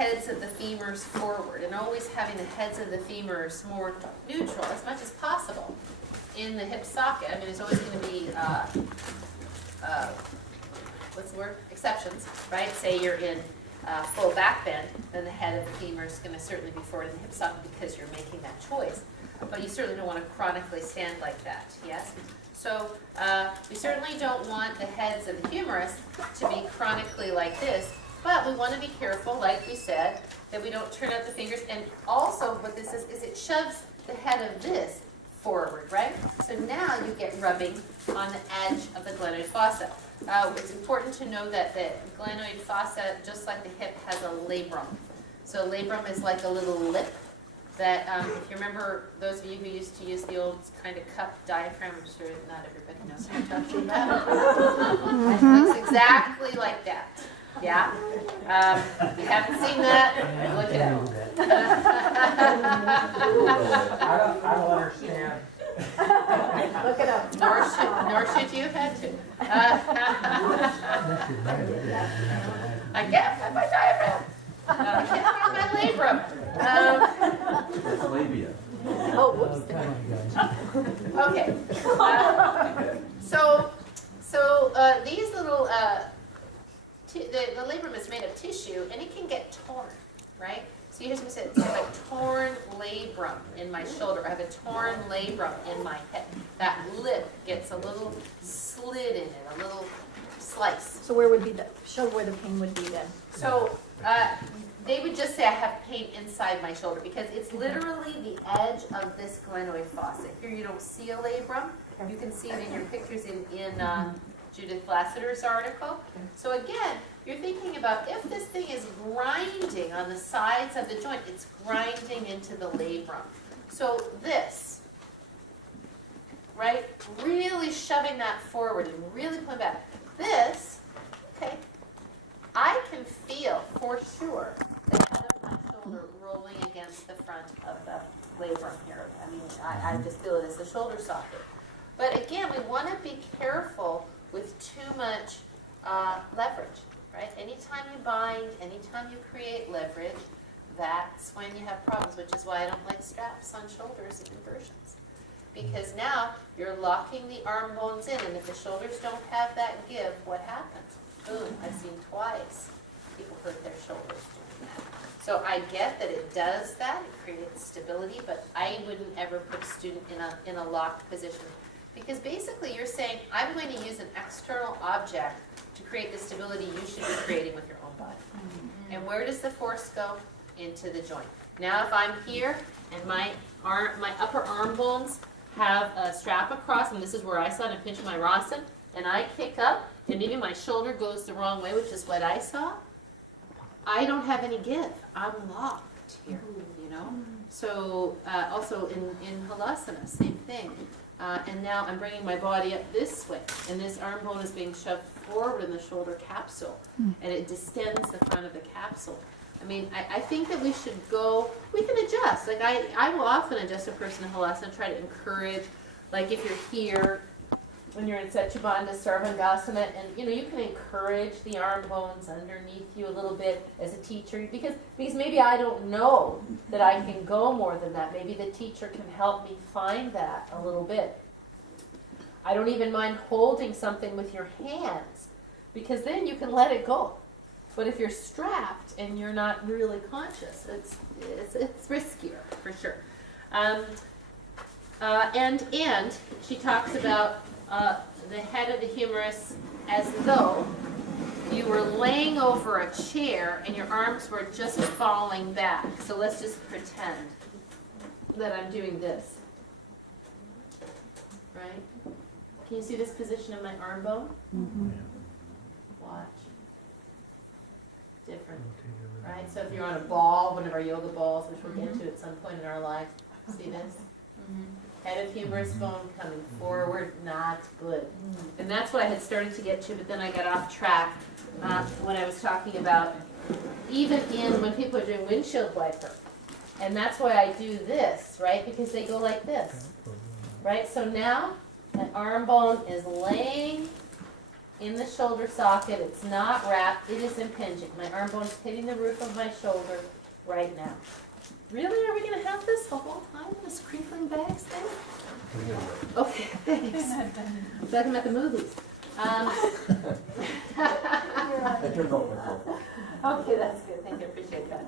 heads of the femurs forward and always having the heads of the femurs more neutral as much as possible in the hip socket. I mean, there's always going to be, what's the word? Exceptions, right? Say you're in full back bend, then the head of the femur is going to certainly be forward in the hip socket because you're making that choice. But you certainly don't want to chronically stand like that, yes? So we certainly don't want the heads of the humerus to be chronically like this, but we want to be careful, like we said, that we don't turn out the fingers. And also what this is it shoves the head of this forward, right? So now you get rubbing on the edge of the glenoid fossa. It's important to know that the glenoid fossa, just like the hip, has a labrum. So labrum is like a little lip that, if you remember, those of you who used to use the old kind of cup diaphragm, I'm sure not everybody knows what I'm talking about. It looks exactly like that. Yeah? If you haven't seen that, look it up. I don't understand. Look it up. Nor should you have had to. I can't my diaphragm. I can't my labrum. That's labia. Oh, whoops. Okay. So these little, the labrum is made of tissue, and it can get torn, right? So here's what I said, I have a torn labrum in my shoulder. I have a torn labrum in my hip. That lip gets a little slit in it, a little slice. So where would be show where the pain would be then? So they would just say I have pain inside my shoulder because it's literally the edge of this glenoid fossa. Here you don't see a labrum. You can see it in your pictures in Judith Lassiter's article. So again, you're thinking about if this thing is grinding on the sides of the joint, it's grinding into the labrum. So this, right, really shoving that forward and really pulling back. This, okay, I can feel for sure the head of my shoulder rolling against the front of the labrum here. I mean, I just feel it as the shoulder socket. But again, we want to be careful with too much leverage, right? Anytime you bind, anytime you create leverage, that's when you have problems, which is why I don't like straps on shoulders in inversions. Because now you're locking the arm bones in, and if the shoulders don't have that give, what happens? Boom, I've seen twice people hurt their shoulders doing that. So I get that it does that, it creates stability, but I wouldn't ever put a student in a locked position. Because basically you're saying, I'm going to use an external object to create the stability you should be creating with your own body. Mm-hmm. And where does the force go? Into the joint. Now if I'm here and my upper arm bones have a strap across, and this is where I saw it and pinch my Rawson, and I kick up, and maybe my shoulder goes the wrong way, which is what I saw, I don't have any give. I'm locked here, you know? So also in Halasana, same thing. And now I'm bringing my body up this way, and this arm bone is being shoved forward in the shoulder capsule, and it distends the front of the capsule. I mean, I think that we should we can adjust. Like I will often adjust a person in Halasana, try to encourage, like if you're here, when you're in Setyabandha Sarvangasana, and you can encourage the arm bones underneath you a little bit as a teacher, because maybe I don't know that I can go more than that. Maybe the teacher can help me find that a little bit. I don't even mind holding something with your hands, because then you can let it go. But if you're strapped and you're not really conscious, it's riskier for sure. And she talks about the head of the humerus as though you were laying over a chair and your arms were just falling back. So let's just pretend that I'm doing this. Right? Can you see this position of my arm bone? Mm-hmm. Watch. Different. Right? So if you're on a ball, one of our yoga balls, which we'll get to at some point in our lives, see this? Mm-hmm. Head of humerus bone coming forward, not good. And that's what I had started to get to, but then I got off track when I was talking about even when people are doing windshield wiper. And that's why I do this, right? Because they go like this, right? So now my arm bone is laying in the shoulder socket. It's not wrapped. It is impinging. My arm bone is hitting the roof of my shoulder right now. Really? Are we going to have this the whole time? This crinkling bags thing? Okay, thanks. Like I'm at the movies. I turned off my phone. Okay, that's good. Thank you. Appreciate that.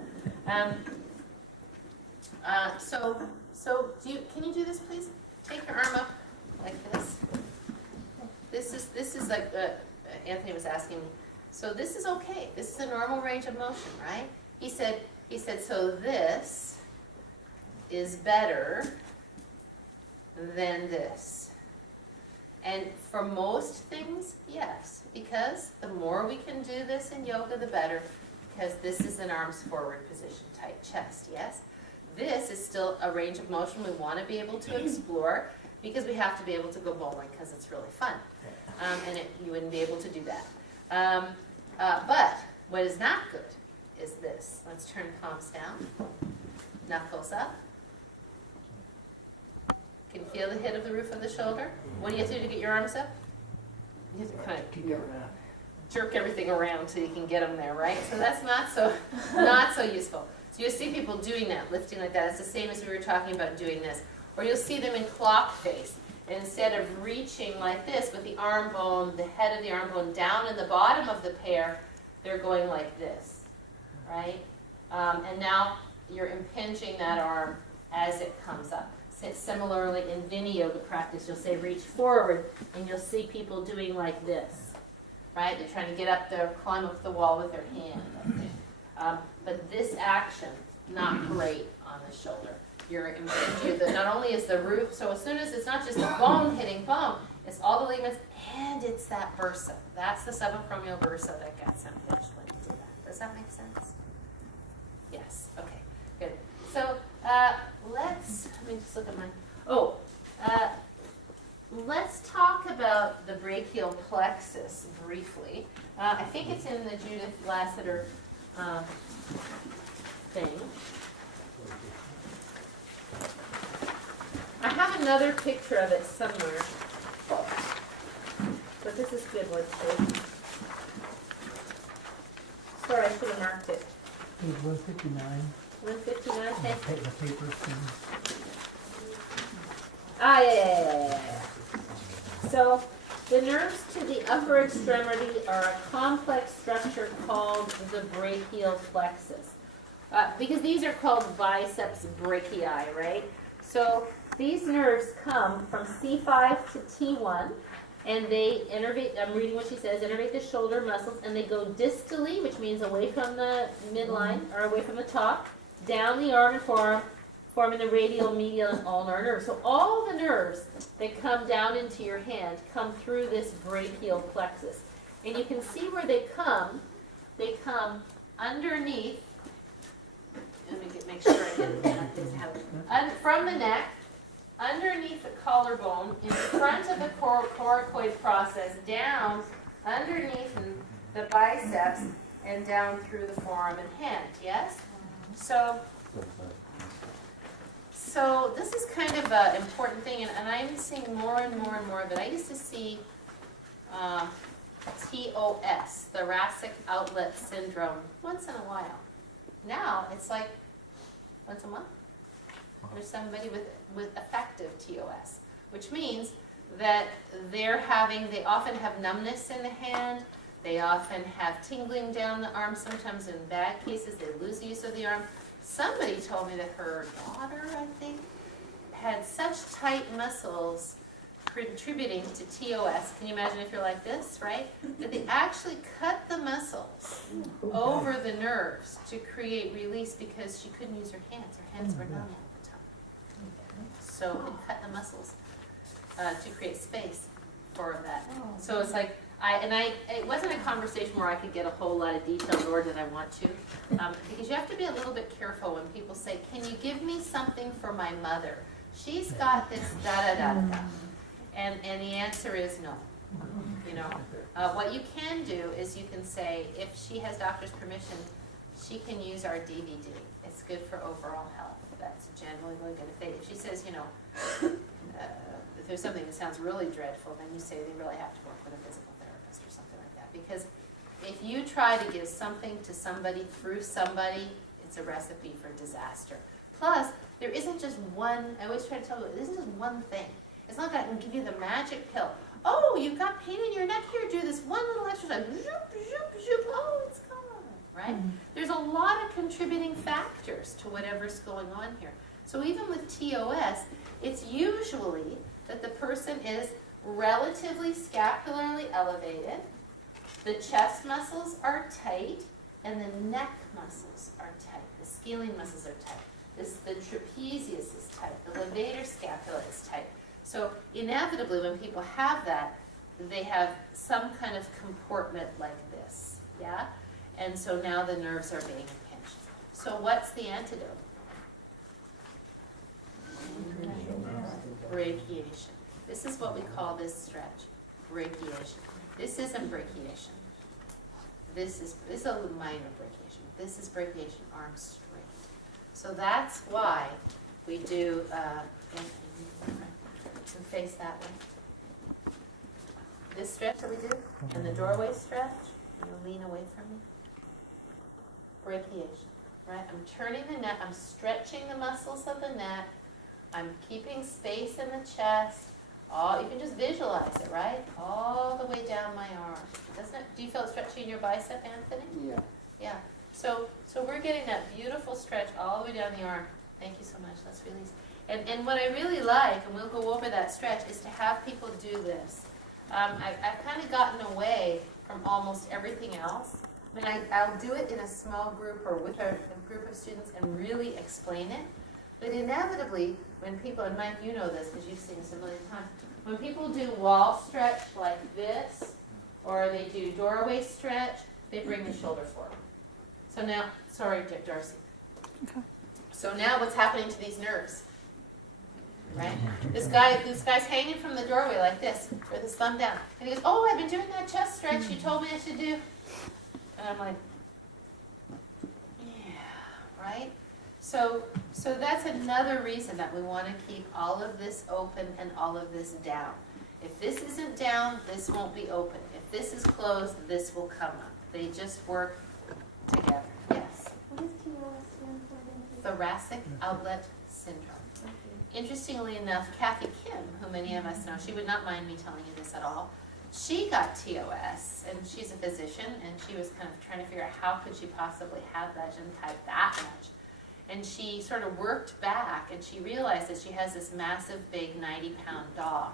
So can you do this, please? Take your arm up like this. This is like Anthony was asking me. So this is okay. This is a normal range of motion, right? He said. So this is better than this. And for most things, yes, because the more we can do this in yoga, the better, because this is an arms forward position, tight chest, yes? This is still a range of motion we want to be able to explore, because we have to be able to go bowling, because it's really fun. And you wouldn't be able to do that. But what is not good is this. Let's turn palms down, knuckles up. Can you feel the hit of the roof of the shoulder? What do you have to do to get your arms up? You have to kind of jerk everything around so you can get them there, right? So that's not so useful. So you'll see people doing that, lifting like that. It's the same as we were talking about doing this. Or you'll see them in clock face. And instead of reaching like this with the arm bone, the head of the arm bone down in the bottom of the pair, they're going like this, right? And now you're impinging that arm as it comes up. Similarly, in Vini yoga practice, you'll say reach forward, and you'll see people doing like this, right? They're trying to get up there, climb up the wall with their hand. But this action, not great on the shoulder. You're impinging. Not only is the roof, so as soon as it's not just the bone hitting bone, it's all the ligaments, and it's that bursa. That's the subacromial bursa that gets impinged when you do that. Does that make sense? Yes. Okay. Good. So let me just look at mine. Let's talk about the brachial plexus briefly. I think it's in the Judith Lassiter thing. I have another picture of it somewhere, but this is good one too. Sorry, I should have marked it. Page 159, 159, okay. the paper thing. Yeah. So the nerves to the upper extremity are a complex structure called the brachial plexus. Because these are called biceps brachii, right? So these nerves come from C5 to T1, and they innervate, I'm reading what she says, innervate the shoulder muscles, and they go distally, which means away from the midline, or away from the top, down the arm and forearm, forming the radial, medial, and ulnar nerves. So all the nerves that come down into your hand come through this brachial plexus. And you can see where they come underneath, let me make sure I get it, from the neck, underneath the collarbone, in front of the coracoid process, down underneath the biceps, and down through the forearm and hand, yes? So this is kind of an important thing, and I'm seeing more and more of it. I used to see TOS, thoracic outlet syndrome, once in a while. Now it's like once a month. There's somebody with effective TOS, which means that they often have numbness in the hand, they often have tingling down the arm, sometimes in bad cases they lose the use of the arm. Somebody told me that her daughter, I think, had such tight muscles contributing to TOS. Can you imagine if you're like this, right? That they actually cut the muscles over the nerves to create release because she couldn't use her hands. Her hands were numb all the time. So it cut the muscles to create space for that. So it's like, it wasn't a conversation where I could get a whole lot of detail, nor did I want to, because you have to be a little bit careful when people say, can you give me something for my mother? She's got this da-da-da-da. And the answer is no. You know, what you can do is you can say, if she has doctor's permission, she can use our DVD. It's good for overall health. That's generally really good. If she says, you know, if there's something that sounds really dreadful, then you say they really have to work with a physical therapist or something try to give something to somebody through somebody, it's a recipe for disaster. Plus, there isn't just one, I always try to tell you, this isn't just one thing. It's not that I can give you the magic pill. Oh, you've got pain in your neck, here, do this one little exercise. Zoop, zoop, zoop, oh, it's gone, right? There's a lot of contributing factors to whatever's going on here. So even with TOS, it's usually that the person is relatively scapularly elevated, the chest muscles are tight, and the neck muscles are tight. The scalene muscles are tight. The trapezius is tight. The levator scapula is tight. So inevitably, when people have that, they have some kind of comportment like this, yeah? And so now the nerves are being impinged. So what's the antidote? Brachiation. This is what we call this stretch, brachiation. This isn't brachiation. This is a minor brachiation. This is brachiation, arms straight. So that's why we do, face that way. This stretch that we do, and the doorway stretch, you lean away from me. Brachiation, right? I'm turning the neck, I'm stretching the muscles of the neck, I'm keeping space in the chest. You can just visualize it, right? All the way down my arm. Doesn't it? Do you feel it stretching in your bicep, Anthony? Yeah. Yeah. So we're getting that beautiful stretch all the way down the arm. Thank you so much. Let's release. And what I really like, and we'll go over that stretch, is to have people do this. I've kind of gotten away from almost everything else. I mean, I'll do it in a small group or with a group of students and really explain it. But inevitably, when people, and Mike, you know this because you've seen this a million times, when people do wall stretch like this, or they do doorway stretch, they bring the shoulder forward. So now, sorry, Darcy. Okay. So now what's happening to these nerves? Right? This guy's hanging from the doorway like this, with his thumb down. And he goes, oh, I've been doing that chest stretch you told me I should do. And I'm like, yeah, right? So that's another reason that we want to keep all of this open and all of this down. If this isn't down, this won't be open. If this is closed, this will come up. They just work together. Yes? What does TOS stand for? Thoracic outlet syndrome. Interestingly enough, Kathy Kim, who many of us know, she would not mind me telling you this at all. She got TOS, and she's a physician, and she was kind of trying to figure out how could she possibly have that and type that much. And she sort of worked back, and she realized that she has this massive, big 90-pound dog.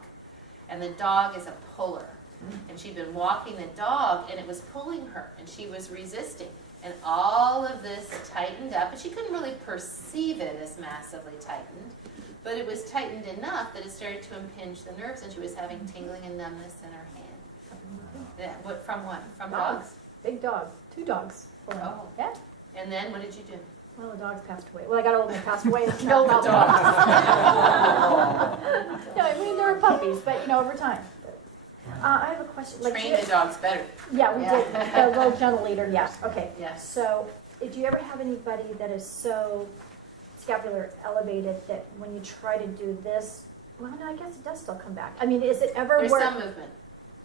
And the dog is a puller. And she'd been walking the dog, and it was pulling her, and she was resisting. And all of this tightened up, and she couldn't really perceive it as massively tightened. But it was tightened enough that it started to impinge the nerves, and she was having tingling and numbness in her hand. From what? From dogs? Big dog, 2 dogs. Oh. Yeah. And then what did you do? Well, the dogs passed away. Well, I got old and they passed away. No, not The dogs. No, I mean, they were puppies, but, over time. I have a question. Train the dogs better. Yeah, we did. The little gentle leader, yeah, okay. Yes. So, do you ever have anybody that is so scapular elevated that when you try to do this, well, no, I guess it does still come back. I mean, is it ever There's where... some movement.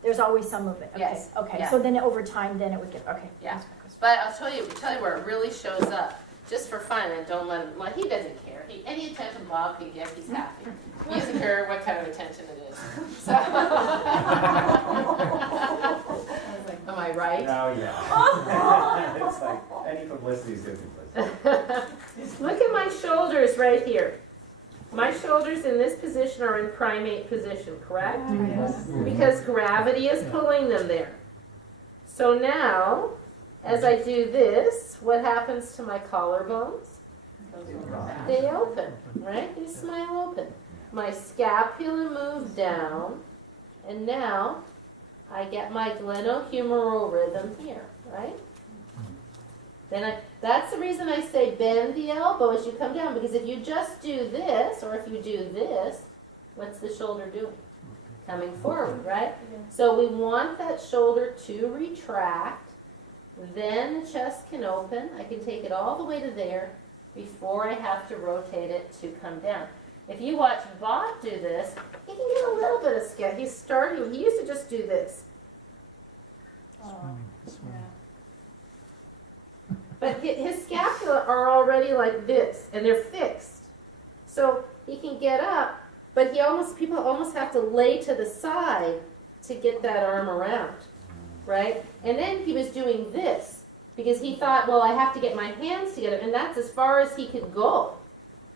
There's always some movement. Okay. Yes. Okay, Yeah. so then over time, then it would get, okay. Yeah. That's my question. But I'll tell you where it really shows up. Just for fun, and don't let him, well, he doesn't care. Any attention Bob can get, he's happy. He doesn't care what kind of attention it is. So. Am I right? No, yeah. It's like, any publicity is good publicity. Look at my shoulders right here. My shoulders in this position are in primate position, correct? Yes. Because gravity is pulling them there. So now, as I do this, what happens to my collarbones? They open, right? They smile open. My scapula moves down, and now I get my glenohumeral rhythm here, right? Then that's the reason I say bend the elbow as you come down, because if you just do this, or if you do this, what's the shoulder doing? Coming forward, right? So we want that shoulder to retract, then the chest can open. I can take it all the way to there before I have to rotate it to come down. If you watch Bob do this, he can get a little bit of he used to just do this. Swimming. But his scapula are already like this, and they're fixed. So he can get up, but people almost have to lay to the side to get that arm around, right? And then he was doing this, because he thought, well, I have to get my hands together, and that's as far as he could go,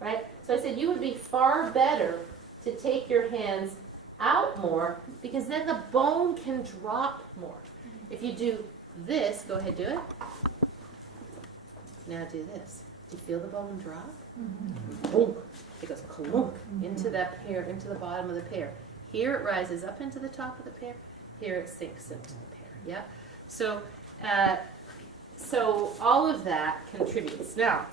right? So I said, you would be far better to take your hands out more, because then the bone can drop more. If you do this, go ahead, do it. Now do this. Do you feel the bone drop? Boom. It goes clunk into that pear, into the bottom of the pear. Here it rises up into the top of the pear. Here it sinks into the pear. Yeah. So, so all of that contributes. Now,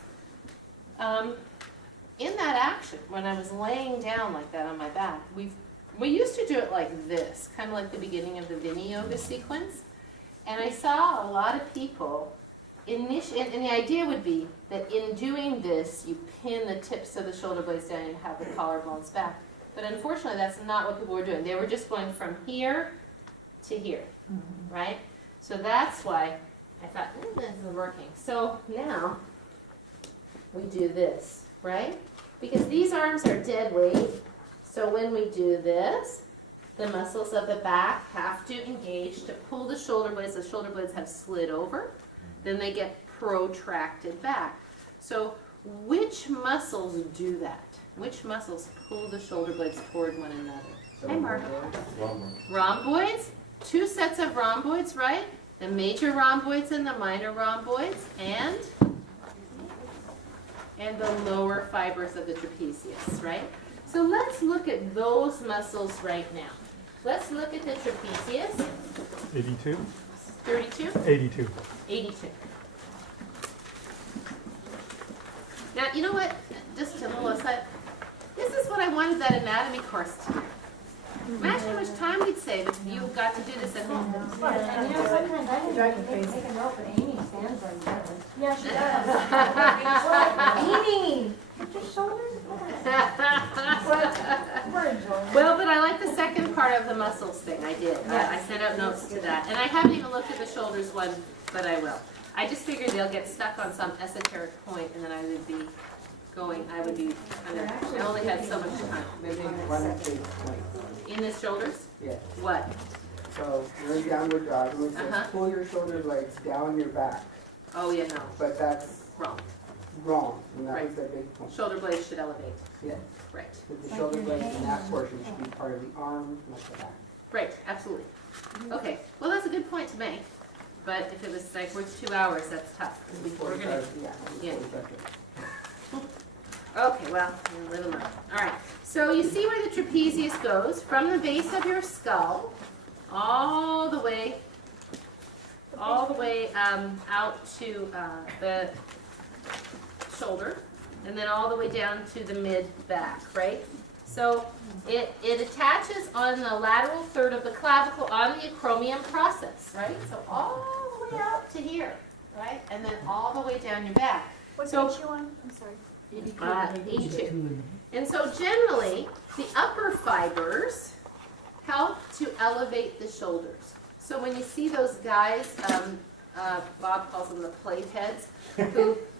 in that action, when I was laying down like that on my back, we used to do it like this, kind of like the beginning of the Vinyasa sequence. And I saw a lot of people, and the idea would be that in doing this, you pin the tips of the shoulder blades down and have the collarbones back. But unfortunately, that's not what people were doing. They were just going from here to here, right? So that's why I thought, this isn't working. So now we do this, right? Because these arms are dead weight. So when we do this, the muscles of the back have to engage to pull the shoulder blades. The shoulder blades have slid over. Then they get protracted back. So which muscles do that? Which muscles pull the shoulder blades toward one another? Hi, Mark. Rhomboids. 2 sets of rhomboids, right? The major rhomboids and the minor rhomboids, and the lower fibers of the trapezius, right? So let's look at those muscles right now. Let's look at the trapezius. 82? 32? 82. 82. Now, you know what? Just a little aside. This is what I wanted that anatomy course to do. Imagine how much time we'd save if you got to do this at home. And you know, sometimes I enjoy taking rope, but Amy stands on that. Yeah, she does. Amy, put your shoulders back. We're enjoying it. Well, but I like the second part of the muscles thing. I did. I sent out notes to that. And I haven't even looked at the shoulders one, but I will. I just figured they'll get stuck on some esoteric point, and then I would be kind of, I only had so much time. Maybe one big point. In the shoulders? Yeah. What? So you're in downward dog. It says Uh-huh. pull your shoulder blades down your back, Oh, yeah, no. but that's Wrong. wrong. And that Right. was their big point. Shoulder blades should elevate. Yeah. Right. That the shoulder blades in that portion should be part of the arm, not the back. Right, absolutely. Okay, well, that's a good point to make, but if it was like worth 2 hours, that's tough. We're gonna, Yeah. yeah. 45. okay, well, we'll live and learn. All right, so you see where the trapezius goes, from the base of your skull, all the way out to the shoulder, and then all the way down to the mid-back, right? So it attaches on the lateral third of the clavicle on the acromion process, right? So all the way out to here, right? And then all the way down your back. What So- page you on? I'm sorry. 82. And so generally, the upper fibers help to elevate the shoulders. So when you see those guys, Bob calls them the plate heads,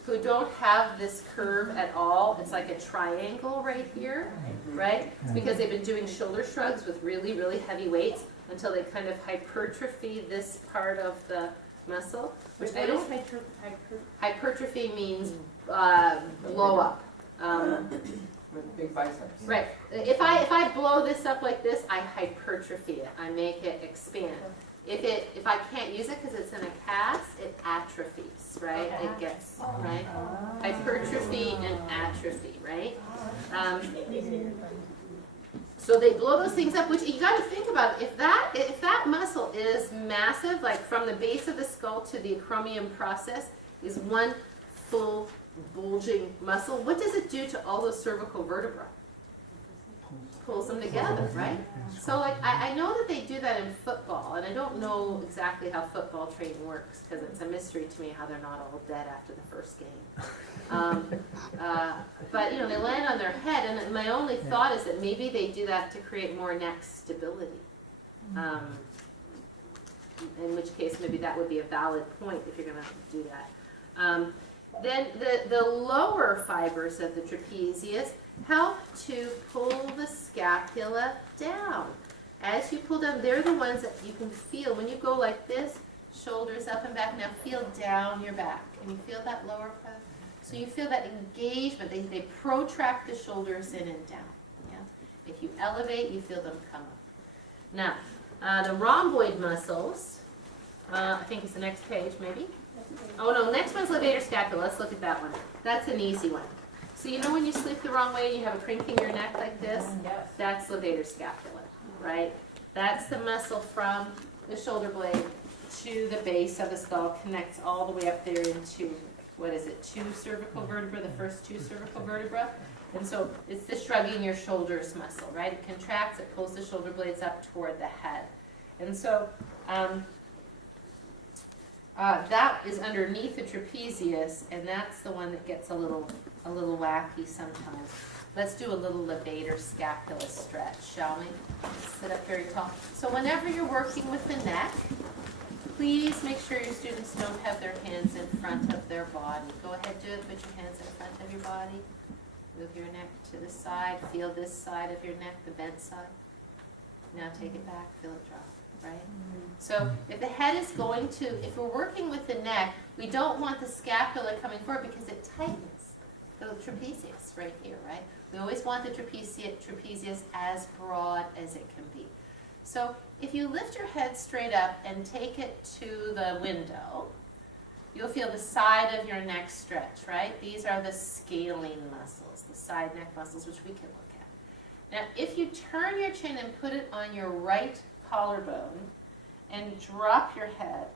who don't have this curve at all, it's like a triangle right here, right? It's because they've been doing shoulder shrugs with really, really heavy weights until they kind of hypertrophy this part of the muscle. Which What is hypertrophy means blow up. With big biceps. Right. If I blow this up like this, I hypertrophy it. I make it expand. If I can't use it because it's in a cast, it atrophies, right? It gets, right? Hypertrophy and atrophy, right? So they blow those things up, which you got to think about. If that muscle is massive, like from the base of the skull to the acromion process, is one full bulging muscle. What does it do to all those cervical vertebrae? Pulls them together, right? So like I know that they do that in football, and I don't know exactly how football training works because it's a mystery to me how they're not all dead after the first game. But you know, they land on their head, and my only thought is that maybe they do that to create more neck stability. In which case, maybe that would be a valid point if you're going to do that. Then the lower fibers of the trapezius help to pull the scapula down. As you pull down, they're the ones that you can feel. When you go like this, shoulders up and back, now feel down your back. Can you feel that lower part? So you feel that engagement. They protract the shoulders in and down. Yeah? If you elevate, you feel them come up. Now, the rhomboid muscles, I think it's the next page maybe. Oh no, next one's levator scapula. Let's look at that one. That's an easy one. So you know when you sleep the wrong way and you have a crink in your neck like this? Yes. That's levator scapula, right? That's the muscle from the shoulder blade to the base of the skull, connects all the way up there into, what is it, 2 cervical vertebrae, the first 2 cervical vertebrae. And so it's the shrugging your shoulders muscle, right? It contracts, it pulls the shoulder blades up toward the head. And so that is underneath the trapezius, and that's the one that gets a little wacky sometimes. Let's do a little levator scapula stretch, shall we? Sit up very tall. So whenever you're working with the neck, please make sure your students don't have their hands in front of their body. Go ahead, do it. Put your hands in front of your body. Move your neck to the side. Feel this side of your neck, the bent side. Now take it back. Feel it drop, right? So if the head is going to, if we're working with the neck, we don't want the scapula coming forward because it tightens the trapezius right here, right? We always want the trapezius as broad as it can be. So if you lift your head straight up and take it to the window, you'll feel the side of your neck stretch, right? These are the scalene muscles, the side neck muscles, which we can look at. Now, if you turn your chin and put it on your right collarbone and drop your head,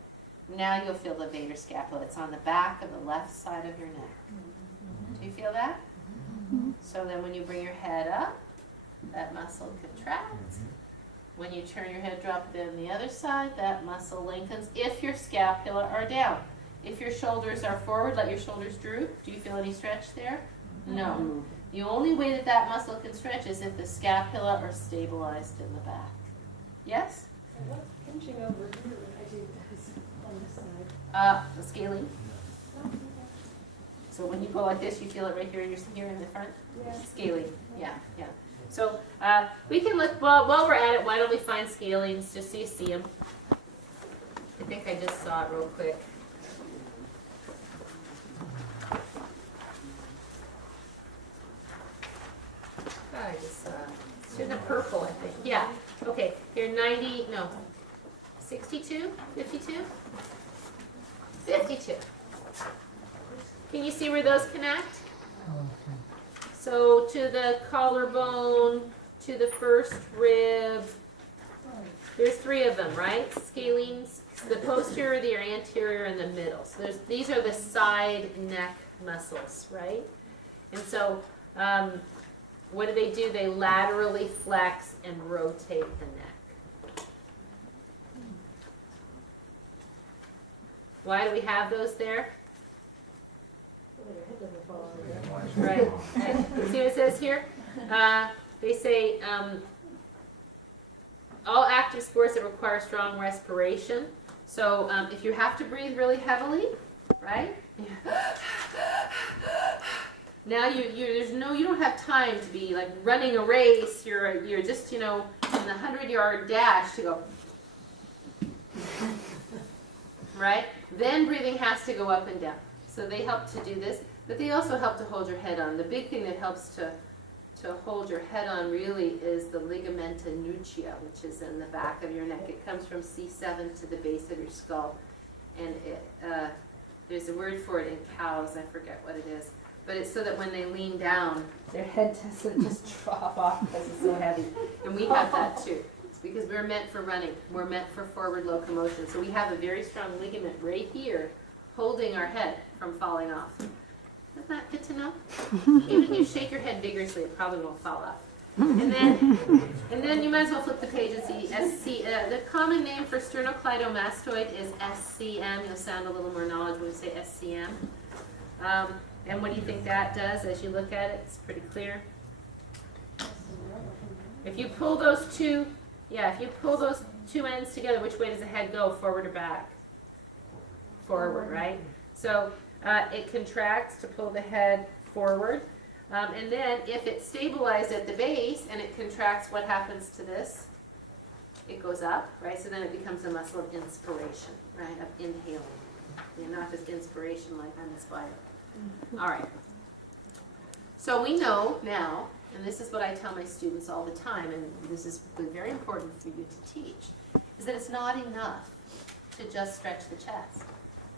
now you'll feel the levator scapula. It's on the back of the left side of your neck. Do you feel that? So then when you bring your head up, that muscle contracts. When you turn your head, drop it on the other side, that muscle lengthens if your scapula are down. If your shoulders are forward, let your shoulders droop. Do you feel any stretch there? No. The only way that that muscle can stretch is if the scapula are stabilized in the back. Yes? What's pinching over here when I do this on this side? The scalene. So when you go like this, you feel it right here, here in the front? Yeah. Scalene, yeah. So we can look, while we're at it, why don't we find scalenes just so you see them? I think I just saw it real quick. I just saw it. It's in the purple, I think. Yeah, okay, here 62, 52? 52. Can you see where those connect? Okay. So to the collarbone, to the first rib, there's 3 of them, right? Scalenes, the posterior, the anterior, and the middle. So these are the side neck muscles, right? And so what do? They laterally flex and rotate the neck. Why do we have those there? Right. See what it says here? They say all active sports that require strong respiration. So if you have to breathe really heavily, right? Now you don't have time to be like running a race. You're just in the 100-yard dash to go. Right? Then breathing has to go up and down. So they help to do this, but they also help to hold your head on. The big thing that helps to hold your head on really is the ligamenta nuchia, which is in the back of your neck. It comes from C7 to the base of your skull, and there's a word for it in cows. I forget what it is, but it's so that when they lean down, their head doesn't just drop off because it's so heavy. And we have that too. It's because we're meant for running. We're meant for forward locomotion. So we have a very strong ligament right here holding our head from falling off. Isn't that good to know? Even if you shake your head vigorously, it probably won't fall off. And then you might as well flip the page and see the common name for sternocleidomastoid is SCM. You'll sound a little more knowledgeable when you say SCM. And what do you think that does as you look at it? It's pretty clear. If you pull those two ends together, which way does the head go? Forward or back? Forward, right? So It contracts to pull the head forward. And then if it's stabilized at the base and it contracts, what happens to this? It goes up, right? So then it becomes a muscle of inspiration, right? Of inhaling. And not just inspiration like I'm inspired. All right. So we know now, and this is what I tell my students all the time, and this is very important for you to teach, is that it's not enough to just stretch the chest.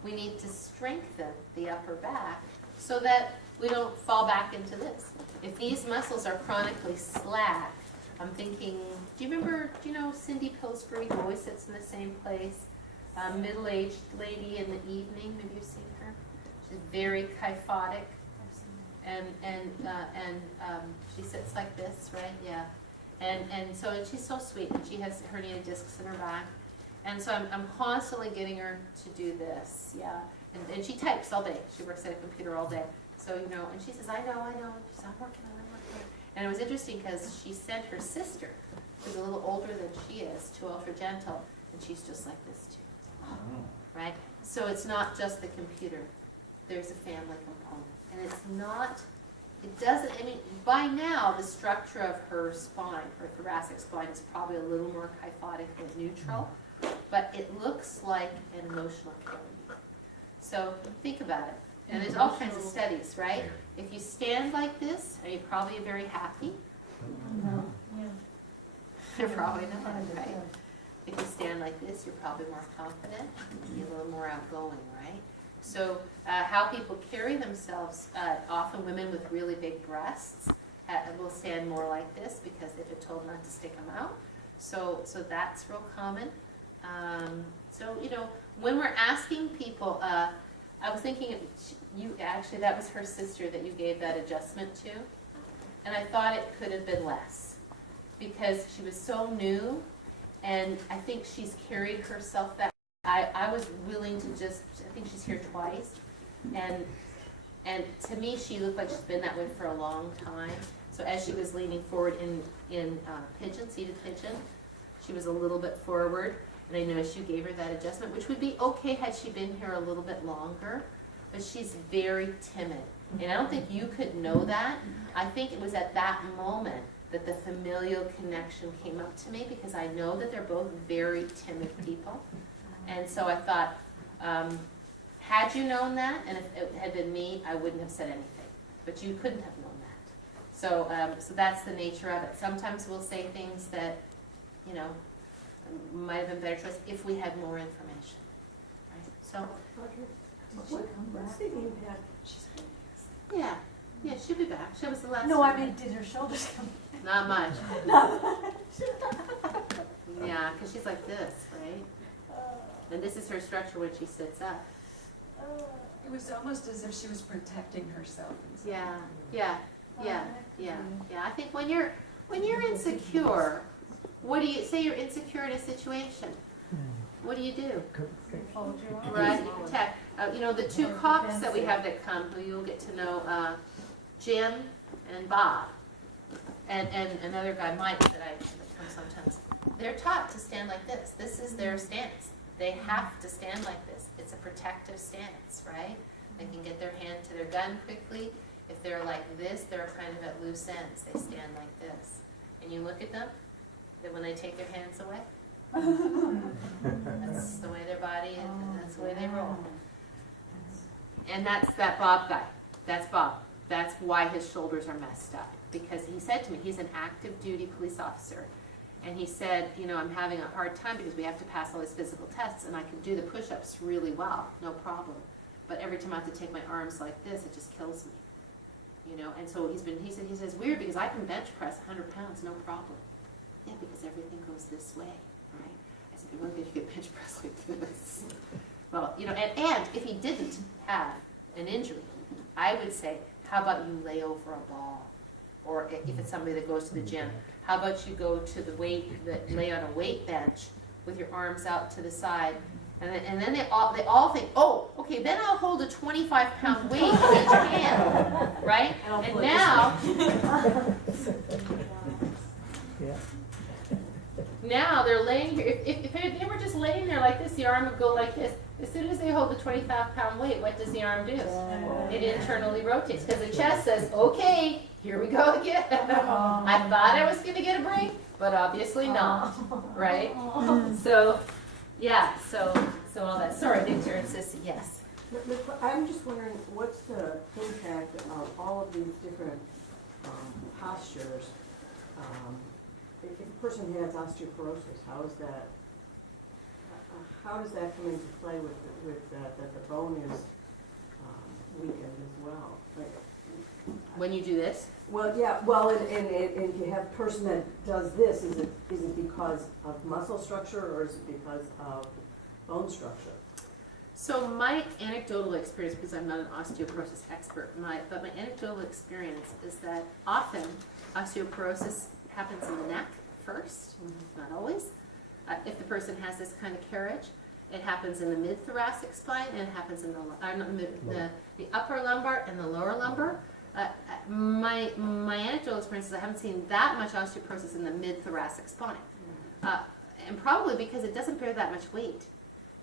We need to strengthen the upper back so that we don't fall back into this. If these muscles are chronically slack, I'm thinking, do you know Cindy Pillsbury, who always sits in the same place? Middle-aged lady in the evening, maybe you've seen her. She's very kyphotic, and she sits like this, right? Yeah, and so she's so sweet, and she has herniated discs in her back, and so I'm constantly getting her to do this, yeah. And she types all day. She works at a computer all day. So and she says, I know. She says, I'm working on it. And it was interesting because she sent her sister, who's a little older than she is, to Ultra Gentle, and she's just like this too. Right? So it's not just the computer. There's a family component. And it's not, it doesn't, I mean, by now the structure of her spine, her thoracic spine, is probably a little more kyphotic than neutral, but it looks like an emotional killer. So think about it. And there's all kinds of studies, right? If you stand like this, are you probably very happy? No. You're probably not, right? If you stand like this, you're probably more confident, you're a little more outgoing, right? So how people carry themselves, often women with really big breasts will stand more like this because they've been told not to stick them out. So that's real common. So when we're asking people, I was thinking that was her sister that you gave that adjustment to, and I thought it could have been less because she was so new. And I think she's carried herself that I was willing to I think she's here twice. And to me, she looked like she's been that way for a long time. So as she was leaning forward in seated pigeon, she was a little bit forward. And I noticed you gave her that adjustment, which would be okay had she been here a little bit longer. But she's very timid. And I don't think you could know that. I think it was at that moment that the familial connection came up to me because I know that they're both very timid people. And so I thought, had you known that, and if it had been me, I wouldn't have said anything. But you couldn't have known that. So that's the nature of it. Sometimes we'll say things that, might have been better choice if we had more information. Right? So, What's the impact? yeah, she'll be back. She was the last No, one. I mean, did her shoulders come? Not much. No. Yeah, because she's like this, right? And this is her structure when she sits up. It was almost as if she was protecting herself. Yeah. I think when you're insecure, what do you say? You're insecure in a situation. What do you do? Right, you protect. The two cops that we have that come, who you'll get to know, Jim and Bob, and another guy, Mike, that come sometimes. They're taught to stand like this. This is their stance. They have to stand like this. It's a protective stance, right? They can get their hand to their gun quickly. If they're like this, they're kind of at loose ends. They stand like this. And you look at them, then when they take their hands away, that's the way their body is, and that's the way they roll. And that's that Bob guy. That's Bob. That's why his shoulders are messed up. Because he said to me, he's an active duty police officer. And he said, I'm having a hard time because we have to pass all these physical tests, and I can do the push-ups really well, no problem. But every time I have to take my arms like this, it just kills me. And so he says, weird because I can bench press 100 pounds, no problem. Yeah, because everything goes this way, right? I said, you're going to get bench press like this. Well, and if he didn't have an injury, I would say, how about you lay over a ball? Or if it's somebody that goes to the gym, how about you go to lay on a weight bench with your arms out to the side, and then they all think, oh, okay, then I'll hold a 25-pound weight in each hand, right? And now, now they're laying here. If they were just laying there like this, the arm would go like this. As soon as they hold the 25-pound weight, what does the arm do? It internally rotates because the chest says, okay, here we go again. I thought I was going to get a break, but obviously not, right? So, yeah, so all that. Sorry, Victor insisted, yes. I'm just wondering, what's the impact of all of these different postures? If a person has osteoporosis, how does that come into play with that the bone is weakened as well? Like, When you do this, well, yeah, well, and if you have a person that does this, is it because of muscle structure or is it because of bone structure? so my anecdotal experience, because I'm not an osteoporosis expert, but my anecdotal experience is that often osteoporosis happens in the neck first, not always. If the person has this kind of carriage, it happens in the mid-thoracic spine and it happens in the upper lumbar and the lower lumbar. My anecdotal experience is I haven't seen that much osteoporosis in the mid-thoracic spine. And probably because it doesn't bear that much weight.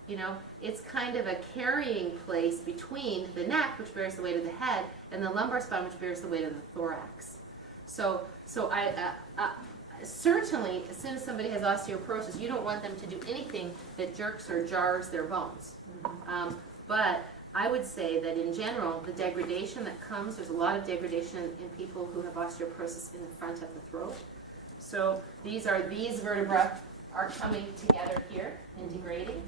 You know, it's kind of a carrying place between the neck, which bears the weight of the head, and the lumbar spine, which bears the weight of the thorax. So I certainly, as soon as somebody has osteoporosis, you don't want them to do anything that jerks or jars their bones. But I would say that in general, the degradation that comes, there's a lot of degradation in people who have osteoporosis in the front of the throat. So these vertebrae are coming together here and degrading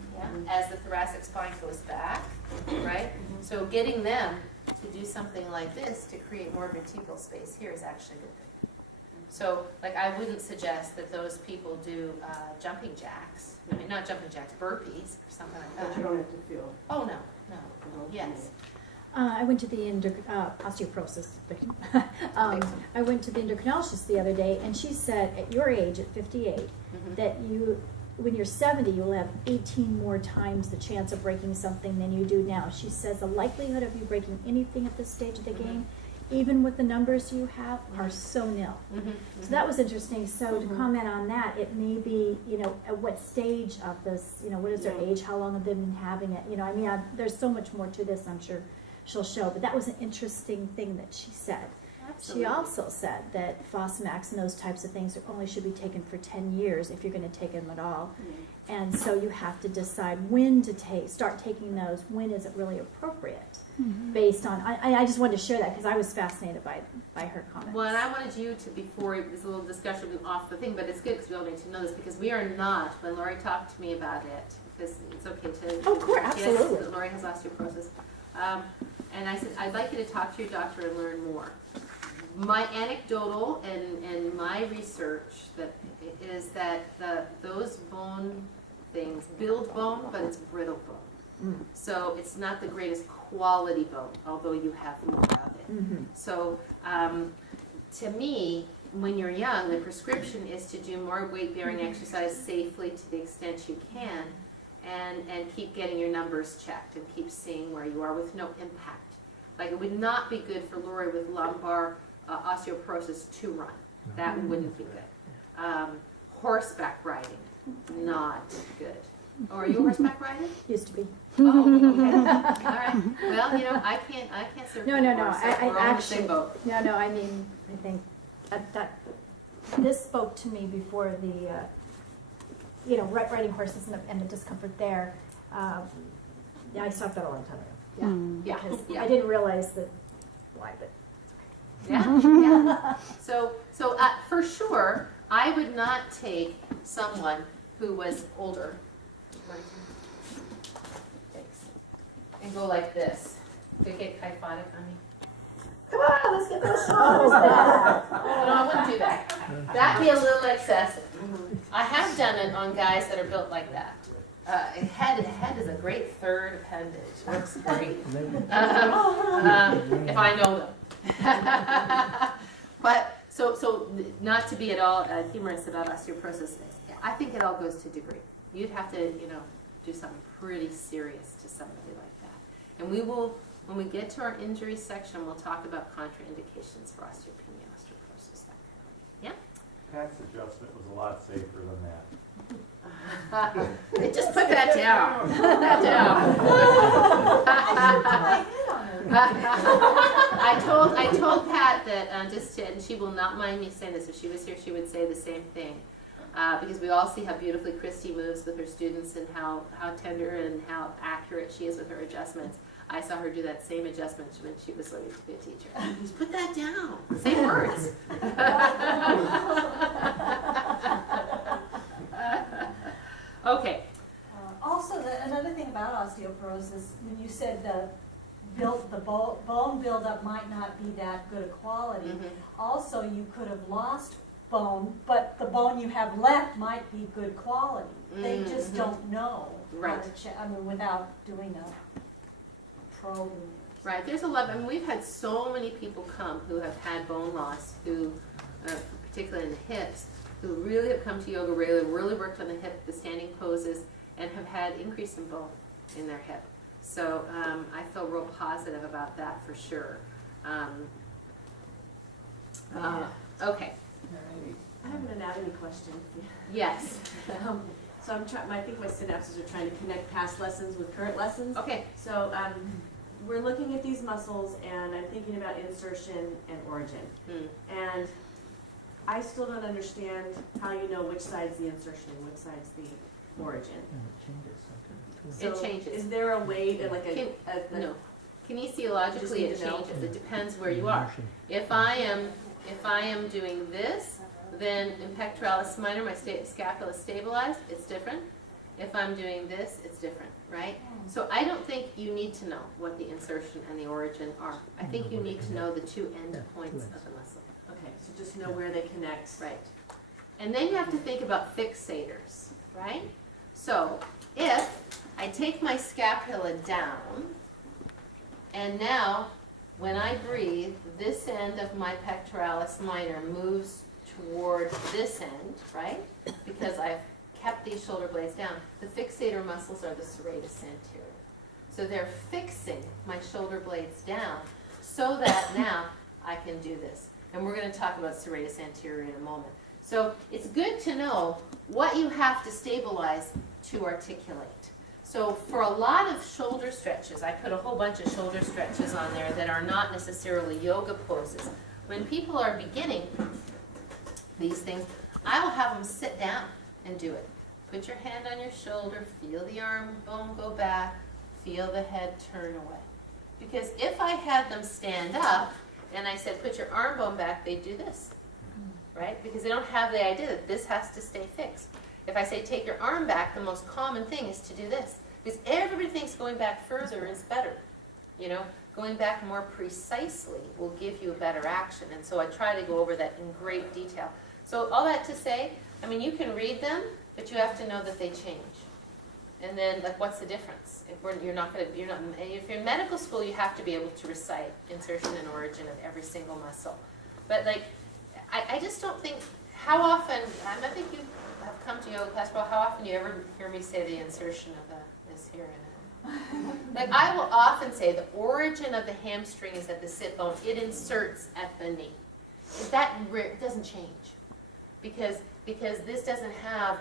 as the thoracic spine goes back, right? So getting them to do something like this to create more vertebral space here is actually a good thing. So, like, I wouldn't suggest that those people do jumping jacks. I mean, not jumping jacks, burpees or something like But that. you don't have to feel. Oh, no. Yes. I went to the osteoporosis. I went to the endocrinologist the other day, and she said, at your age, at 58, that when you're 70, you'll have 18 more times the chance of breaking something than you do now. She says the likelihood of you breaking anything at this stage of the game, even with the numbers you have, are so nil. So that was interesting. So to comment on that, it may be, at what stage of this, what is their age, how long have they been having it? I mean, there's so much more to this, I'm sure she'll show. But that was an interesting thing that she said. Absolutely. She also said that Fosamax and those types of things only should be taken for 10 years if you're going to take them at all. And so you have to decide when to start taking those, when is it really appropriate, based on, I just wanted to share that because I was fascinated by her comments. Well, and I wanted you to, before this little discussion off the thing, but it's good because we all need to know this, because we are not, when Lori talked to me about it, because it's okay to... Oh, of course, absolutely. Yes, Lori has osteoporosis. And I said, I'd like you to talk to your doctor and learn more. My anecdotal and my research is that those bone things build bone, but it's brittle bone. So it's not the greatest quality bone, although you have more of it. So to me, when you're young, the prescription is to do more weight-bearing exercise safely to the extent you can, and keep getting your numbers checked and keep seeing where you are with no impact. Like, it would not be good for Lori with lumbar osteoporosis to run. That wouldn't be good. Horseback riding, not good. Oh, are you horseback riding? Used to be. Oh, okay. All right. Well, I can't serve No, you no, anymore, no. so I we're all in the actually, same boat. no. I mean, I think that this spoke to me before the, riding horses and the discomfort there. Yeah, I stopped that a long time ago. Yeah. Because Yeah. I didn't realize why, but. Yeah. So for sure, I would not take someone who was older. Thanks. And go like this. To get kyphotic on me. Come on, let's get those shoulders back. No, I wouldn't do that. That'd be a little excessive. I have done it on guys that are built like that. Head is a great third appendage. Works great. If I know them. But so not to be at all humorous about osteoporosis, I think it all goes to degree. You'd have to do something pretty serious to somebody like that. And we will, when we get to our injury section, we'll talk about contraindications for osteopenia, osteoporosis, that kind of thing. Yeah. Pat's adjustment was a lot safer than that. Just put that down. Put that down. I told Pat that and she will not mind me saying this. If she was here, she would say the same thing. Because we all see how beautifully Christy moves with her students and how tender and how accurate she is with her adjustments. I saw her do that same adjustment when she was learning to be a teacher. Just put that down. Same words. Okay. Also, another thing about osteoporosis, when you said the bone buildup might not be that good a quality, also you could have lost bone, but the bone you have left might be good quality. They just don't know how to check, without doing a probe. Right, there's a lot, we've had so many people come who have had bone loss, who, particularly in the hips, who really have come to yoga regularly, really worked on the hip, the standing poses, and have had increase in bone in their hip. So I feel real positive about that for sure. Okay. I have an anatomy question. Yes. So I think my synapses are trying to connect past lessons with current lessons. Okay. So we're looking at these muscles, and I'm thinking about insertion and origin. And I still don't understand how you know which side's the insertion and which side's the origin. It changes. Is there a way to No. Kinesiologically, it Just need to know. changes. It depends where you are. If I am doing this, then in pectoralis minor, my scapula is stabilized. It's different. If I'm doing this, it's different, right? So I don't think you need to know what the insertion and the origin are. I think you need to know the two end points of the muscle. Okay, so just know where they connect. Right. And then you have to think about fixators, right? So if I take my scapula down, and now when I breathe, this end of my pectoralis minor moves toward this end, right? Because I've kept these shoulder blades down. The fixator muscles are the serratus anterior. So they're fixing my shoulder blades down so that now I can do this. And we're going to talk about serratus anterior in a moment. So it's good to know what you have to stabilize to articulate. So for a lot of shoulder stretches, I put a whole bunch of shoulder stretches on there that are not necessarily yoga poses. When people are beginning these things, I will have them sit down and do it. Put your hand on your shoulder, feel the arm bone go back, feel the head turn away. Because if I had them stand up and I said put your arm bone back, they'd do this, right? Because they don't have the idea that this has to stay fixed. If I say take your arm back, the most common thing is to do this. Because everybody thinks going back further is better. You know, going back more precisely will give you a better action. And so I try to go over that in great detail. So all that to say, I mean, you can read them, but you have to know that they change. And then, like, what's the difference? If you're in medical school, you have to be able to recite insertion and origin of every single muscle. But like, I just don't think, how often, I think you have come to yoga class, but how often do you ever hear me say the insertion of this here and like, I will often say the origin of the hamstring is at the sit bone. It inserts at the knee. That doesn't change. Because this doesn't have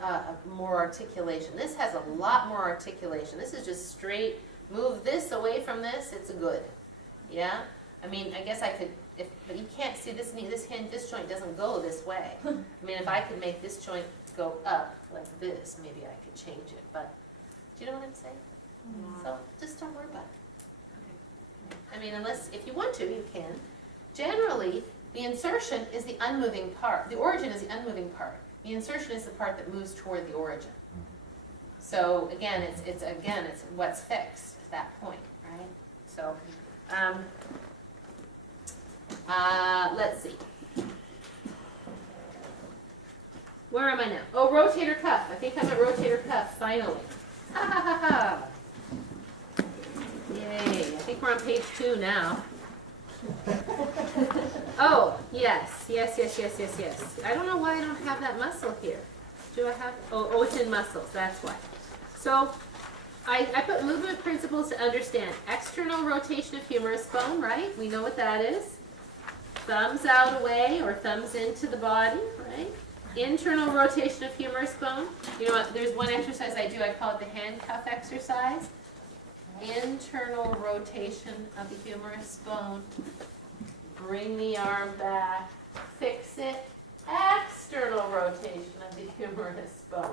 more articulation. This has a lot more articulation. This is just straight, move this away from this, it's good. Yeah? I mean, I guess I could, but you can't see this knee, this joint doesn't go this way. I mean, if I could make this joint go up like this, maybe I could change it. But, do you know what I'm saying? So, just don't worry about it. I mean, if you want to, you can. Generally, the insertion is the unmoving part. The origin is the unmoving part. The insertion is the part that moves toward the origin. So again, it's what's fixed at that point, right? So, let's see. Where am I now? Oh, rotator cuff. I think I'm at rotator cuff finally. Ha ha ha ha. Yay! I think we're on page 2 now. Oh, yes. I don't know why I don't have that muscle here. Do I have? Oh, it's in muscles. That's why. So, I put movement principles to understand. External rotation of humerus bone, right? We know what that is. Thumbs out away or thumbs into the body, right? internal rotation of humerus bone. You know what, there's one exercise I do, I call it the handcuff exercise. Internal rotation of the humerus bone. Bring the arm back, fix it. External rotation of the humerus bone.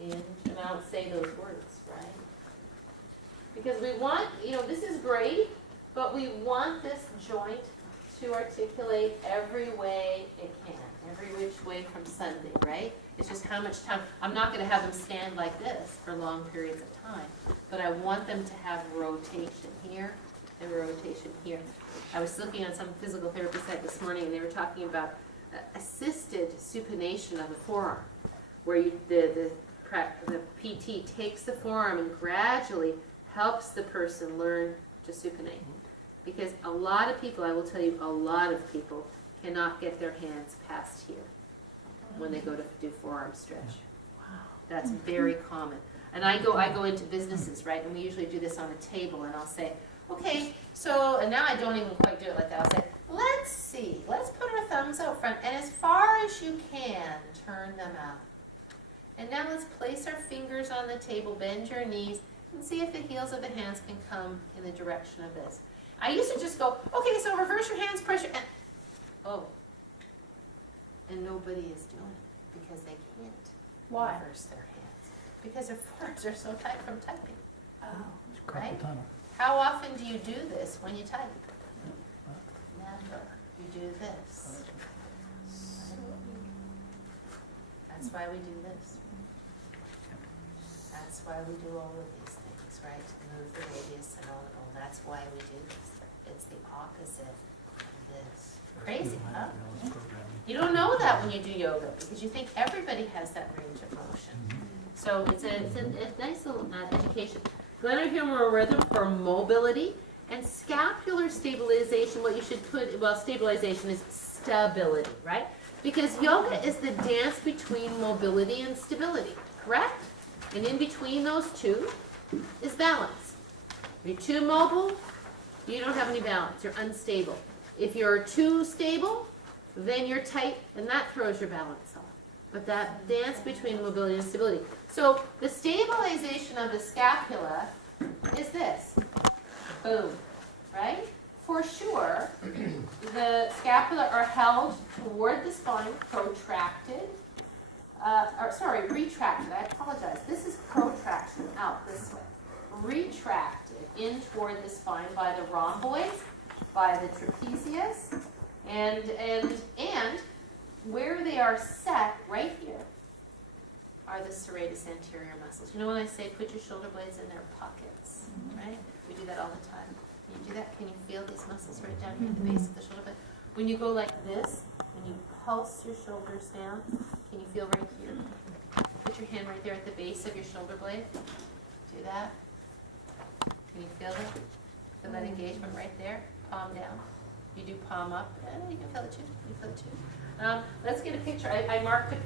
And I don't say those words, right? Because we want, you know, this is great, but we want this joint to articulate every way it can, every which way from Sunday, right? It's just how much time. I'm not going to have them stand like this for long periods of time, but I want them to have rotation here and rotation here. I was looking on some physical therapy site this morning, and they were talking about assisted supination of the forearm, where the PT takes the forearm and gradually helps the person learn to supinate. Because a lot of people, I will tell you, a lot of people cannot get their hands past here when they go to do forearm stretch. Wow. That's very common. And I go into businesses, right, and we usually do this on a table, and I'll say, okay, so, and now I don't even quite do it like that. I'll say, let's see, let's put our thumbs out front, and as far as you can, turn them out. And now let's place our fingers on the table, bend your knees, and see if the heels of the hands can come in the direction of this. I used to just go, okay, so reverse your hands, pressure, and, oh. And nobody is doing it because they can't reverse their hands. Because their forearms are so tight from typing. Oh, right? How often do you do this when you type? Never. You do this. That's why we do this. That's why we do all of these things, right? To move the radius and all the bone. That's why we do this. It's the opposite of this. Crazy, huh? You don't know that when you do yoga because you think everybody has that range of motion. So it's a nice little education. Glenohumeral rhythm for mobility and scapular stabilization. What you should put, well, stabilization is stability, right? Because yoga is the dance between mobility and stability, correct? And in between those two is balance. If you're too mobile, you don't have any balance. You're unstable. If you're too stable, then you're tight, and that throws your balance off. But that dance between mobility and stability. So the stabilization of the scapula is this. Boom. Right? For sure, the scapula are held toward the spine, protracted. Retracted. I apologize. This is protraction out this way. Retracted in toward the spine by the rhomboids, by the trapezius, and where they are set right here are the serratus anterior muscles. You know when I say put your shoulder blades in their pockets, right? We do that all the time. Can you do that? Can you feel these muscles right down here at the base of the shoulder blade? When you go like this, when you pulse your shoulders down, can you feel right here? Put your hand right there at the base of your shoulder blade. Do that. Can you feel that? Feel that engagement right there? Palm down. You do palm up. You can feel it too. You feel it too. Let's get a picture. I marked a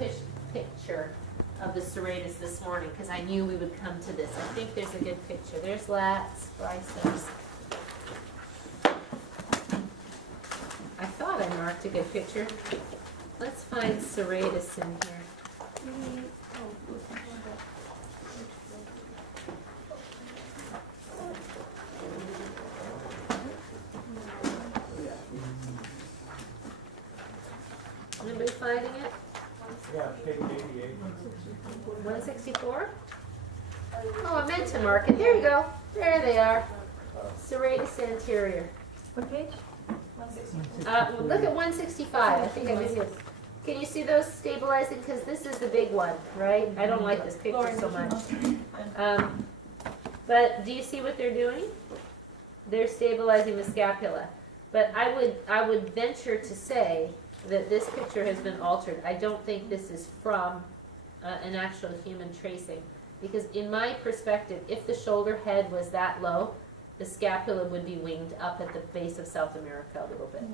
picture of the serratus this morning because I knew we would come to this. I think there's a good picture. There's lats, biceps. I thought I marked a good picture. Let's find serratus in here. Anybody finding it? Yeah, page 88. 164? Oh, I meant to mark it. There you go. There they are. Serratus anterior. What page? Look at 165. I think I missed it. Can you see those stabilizing? Because this is the big one, right? I don't like this picture so much. But do you see what they're doing? They're stabilizing the scapula. But I would venture to say that this picture has been altered. I don't think this is from an actual human tracing. Because in my perspective, if the shoulder head was that low, the scapula would be winged up at the base of South America a little bit.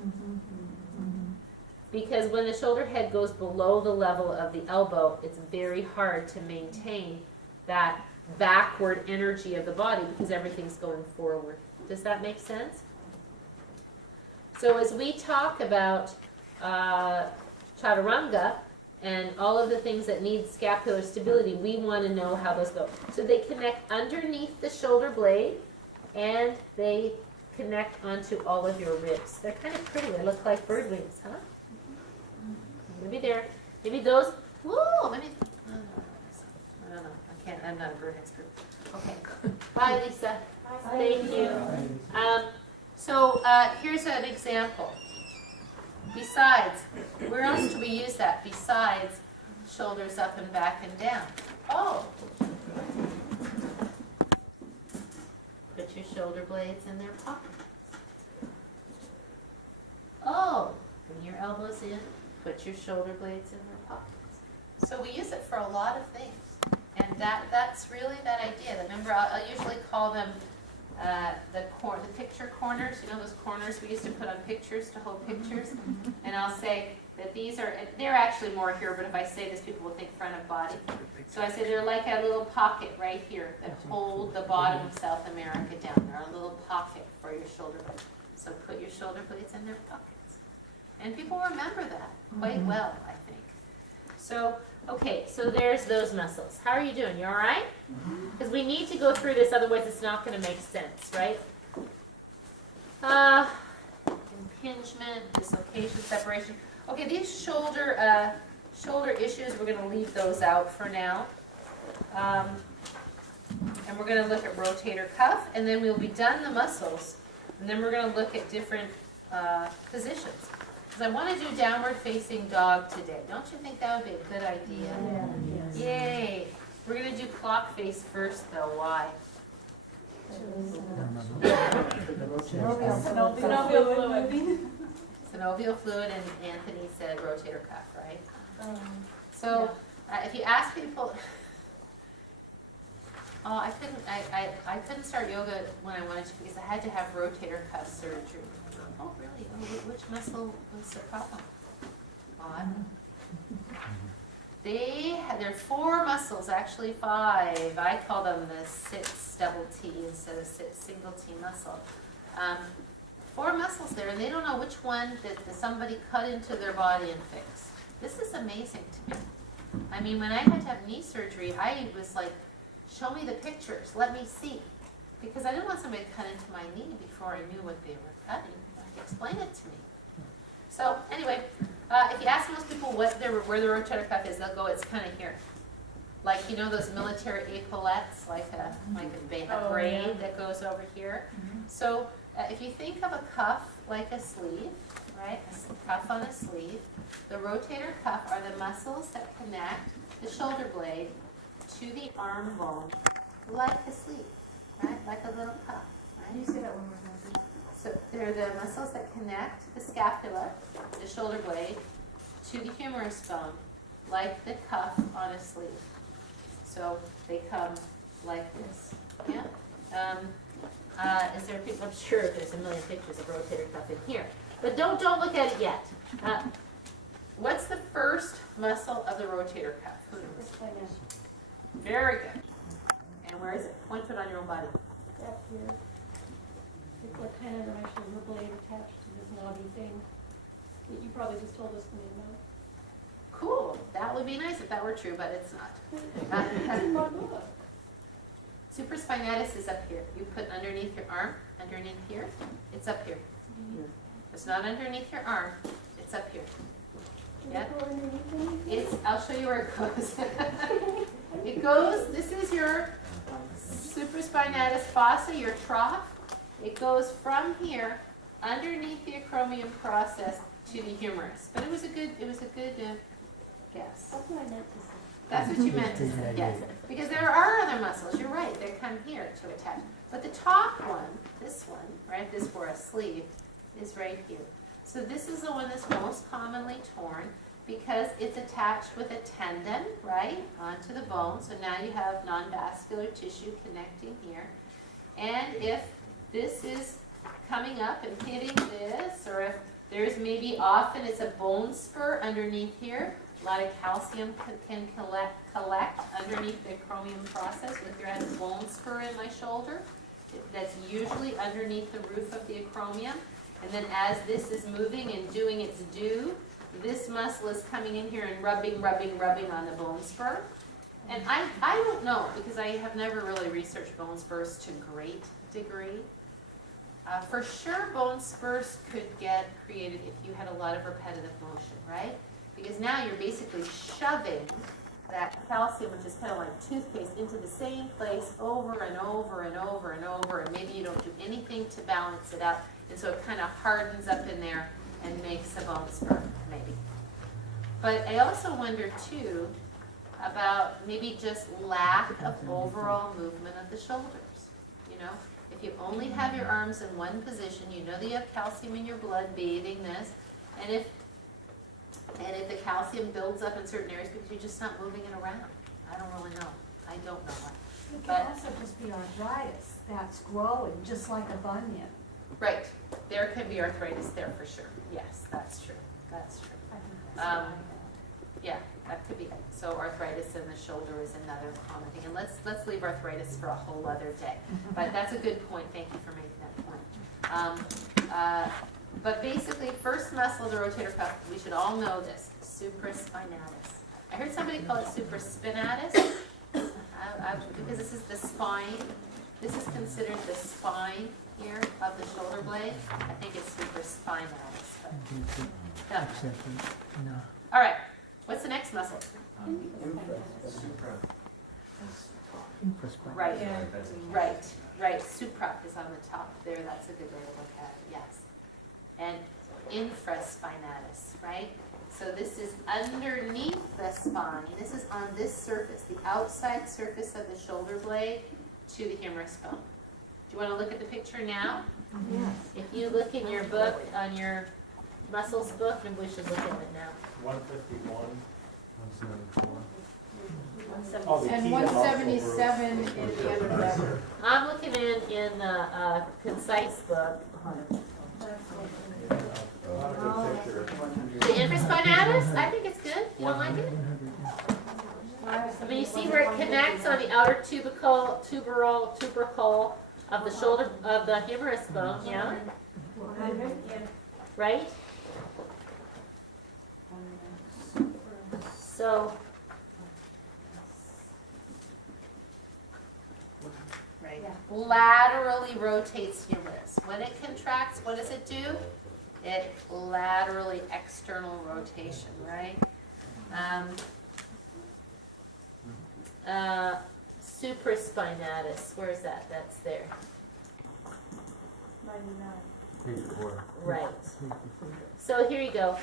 Because when the shoulder head goes below the level of the elbow, it's very hard to maintain that backward energy of the body because everything's going forward. Does that make sense? So as we talk about chaturanga, and all of the things that need scapular stability, we want to know how those go. So they connect underneath the shoulder blade, and they connect onto all of your ribs. They're kind of pretty. They look like bird wings, huh? Maybe those. Whoa, let me. I don't know. I can't. I'm not a bird expert. Okay. Bye, Lisa. Thank you. So here's an example. Besides, where else do we use that besides shoulders up and back and down? Oh. Put your shoulder blades in their pockets. Oh. Bring your elbows in. Put your shoulder blades in their pockets. So we use it for a lot of things. And that's really that idea. Remember, I'll usually call them the picture corners. You know those corners we used to put on pictures to hold pictures? And I'll say that these are, and they're actually more here, but if I say this, people will think front of body. So I say they're like a little pocket right here that hold the bottom of South America down. They're a little pocket for your shoulder blades. So put your shoulder blades in their pockets. And people remember that quite well, I think. So, okay, so there's those muscles. How are you doing? You all right? Because we need to go through this, otherwise it's not going to make sense, right? Impingement, dislocation, separation. Okay, these shoulder issues, we're going to leave those out for now. And we're going to look at rotator cuff, and then we'll be done the muscles. And then we're going to look at different positions. Because I want to do downward facing dog today. Don't you think that would be a good idea? Yeah. Yay! We're going to do clock face first, though. Why? Synovial fluid, and Anthony said rotator cuff, right? So if you ask people, oh, I couldn't start yoga when I wanted to because I had to have rotator cuff surgery. Oh, really? Oh, which muscle was the problem? Oh, I don't know. There are 4 muscles, actually 5. I call them the sits double T instead of sits single T muscle. 4 muscles there, and they don't know which one that somebody cut into their body and fixed. This is amazing to me. I mean, when I had to have knee surgery, I was like, show me the pictures, let me see. Because I didn't want somebody to cut into my knee before I knew what they were cutting. Explain it to me. So anyway, if you ask most people where the rotator cuff is, they'll go, it's kind of here. Like, you know those military epaulettes, like a braid that goes over here. So if you think of a cuff like a sleeve, right, a cuff on a sleeve, the rotator cuff are the muscles that connect the shoulder blade to the arm bone, like a sleeve, right, like a little cuff. Right? Can you say that one more time? So they're the muscles that connect the scapula, the shoulder blade, to the humerus bone, like the cuff on a sleeve. So they come like this. Yeah. Is there a picture? I'm sure there's a million pictures of rotator cuff in here, but don't look at it yet. What's the first muscle of the rotator cuff? Who knows? Very good. And where is it? Point it on your own body. Up here. It's like kind of actually the blade attached to this knobby thing that you probably just told us the name of. Cool. That would be nice if that were true, but it's not. Supraspinatus is up here. You put underneath your arm, underneath here. It's up here. It's not underneath your arm. It's up here. Yeah. I'll show you where it goes. It goes. This is your supraspinatus fossa, your trough. It goes from here, underneath the acromion process, to the humerus. But it was a good guess. That's what I meant to say. That's what you meant to say, yes. Because there are other muscles, you're right, they come here to attach. But the top one, this one, right, this for a sleeve, is right here. So this is the one that's most commonly torn because it's attached with a tendon, right, onto the bone. So now you have non-vascular tissue connecting here. And if this is coming up and hitting this, or if there's maybe often it's a bone spur underneath here, a lot of calcium can collect underneath the acromion process. If you're at a bone spur in my shoulder, that's usually underneath the roof of the acromion. And then as this is moving and doing its due, this muscle is coming in here and rubbing on the bone spur. And I don't know, because I have never really researched bone spurs to great degree. For sure, bone spurs could get created if you had a lot of repetitive motion, right? Because now you're basically shoving that calcium, which is kind of like toothpaste, into the same place over and over and over and over, and maybe you don't do anything to balance it out, and so it kind of hardens up in there and makes a bone spur, maybe. But I also wonder, too, about maybe just lack of overall movement of the shoulders, you know? If you only have your arms in one position, you know that you have calcium in your blood bathing this, and if the calcium builds up in certain areas because you're just not moving it around. I don't really know. I don't know what. It But- can also just be arthritis that's growing, just like a bunion. Right. There could be arthritis there for sure. Yes, that's true. That's true. I think that's what I got. Yeah, that could be it. So arthritis in the shoulder is another common thing. And let's leave arthritis for a whole other day. But that's a good point. Thank you for making that point. But basically, first muscle of the rotator cuff, we should all know this, supraspinatus. I heard somebody call it supraspinatus because this is the spine. This is considered the spine here of the shoulder blade. I think it's supraspinatus. But, yeah. No. All right, what's the next muscle? Infraspine. Right, right. Supra is on the top there. That's a good way to look at it, yes. And infraspinatus, right? So this is underneath the spine. This is on this surface, the outside surface of the shoulder blade to the humerus bone. Do you want to look at the picture now? Yes. If you look in your book, on your muscles book, maybe we should look at it now. 151. 174. Oh, And 177 in the other letter. I'm looking in the concise book. The infraspinatus, I think it's good. You don't like it? I mean, you see where it connects on the outer tubercle of the shoulder of the humerus bone, yeah? Right? So, right. Laterally rotates humerus. When it contracts, what does it do? It laterally external rotation, right? Supraspinatus, where is that? That's there. 99. Page 4. Right. So here you go.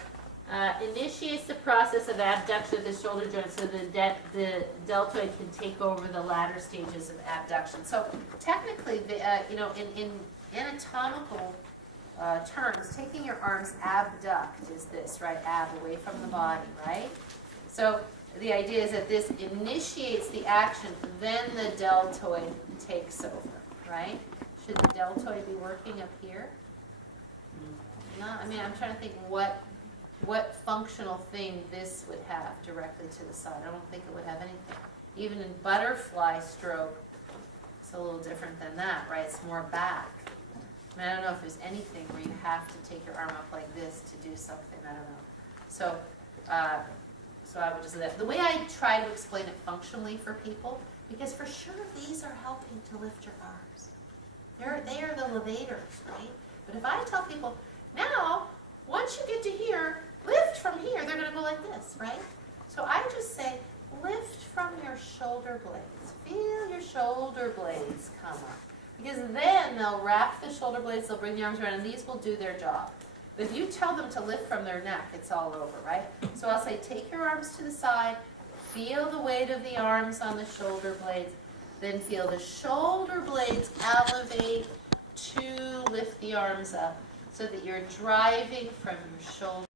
Initiates the process of abduction of the shoulder joint so the deltoid can take over the latter stages of abduction. So technically, in anatomical terms, taking your arms abduct is this, right? Ab away from the body, right? So the idea is that this initiates the action, then the deltoid takes over, right? Should the deltoid be working up here? No, I mean, I'm trying to think what functional thing this would have directly to the side. I don't think it would have anything. Even in butterfly stroke, it's a little different than that, right? It's more back. I mean, I don't know if there's anything where you have to take your arm up like this to do something. I don't know. So I would just say that. The way I try to explain it functionally for people, because for sure these are helping to lift your arms. They are the levators, right? But if I tell people, now, once you get to here, lift from here, they're going to go like this, right? So I just say, lift from your shoulder blades. Feel your shoulder blades come up. Because then they'll wrap the shoulder blades, they'll bring the arms around, and these will do their job. But if you tell them to lift from their neck, it's all over, right? So I'll say, take your arms to the side, feel the weight of the arms on the shoulder blades, then feel the shoulder blades elevate to lift the arms up so that you're driving from your shoulder